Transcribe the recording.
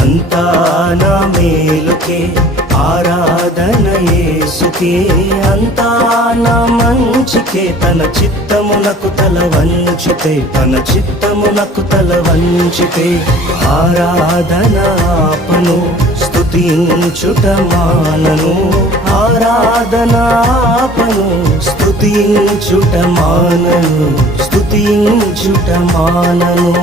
అంతా నా మేలుకే ఆరాధన యేసుకే, అంతా నా మంచికే, తన చిత్తమునకు తల వంచితే, తన చిత్తమునకు తల వంచితే, ఆరాధన ఆపను స్తుతించుట మానను, ఆరాధన ఆపను స్తుతించుట మానను, స్తుతించుట మానను.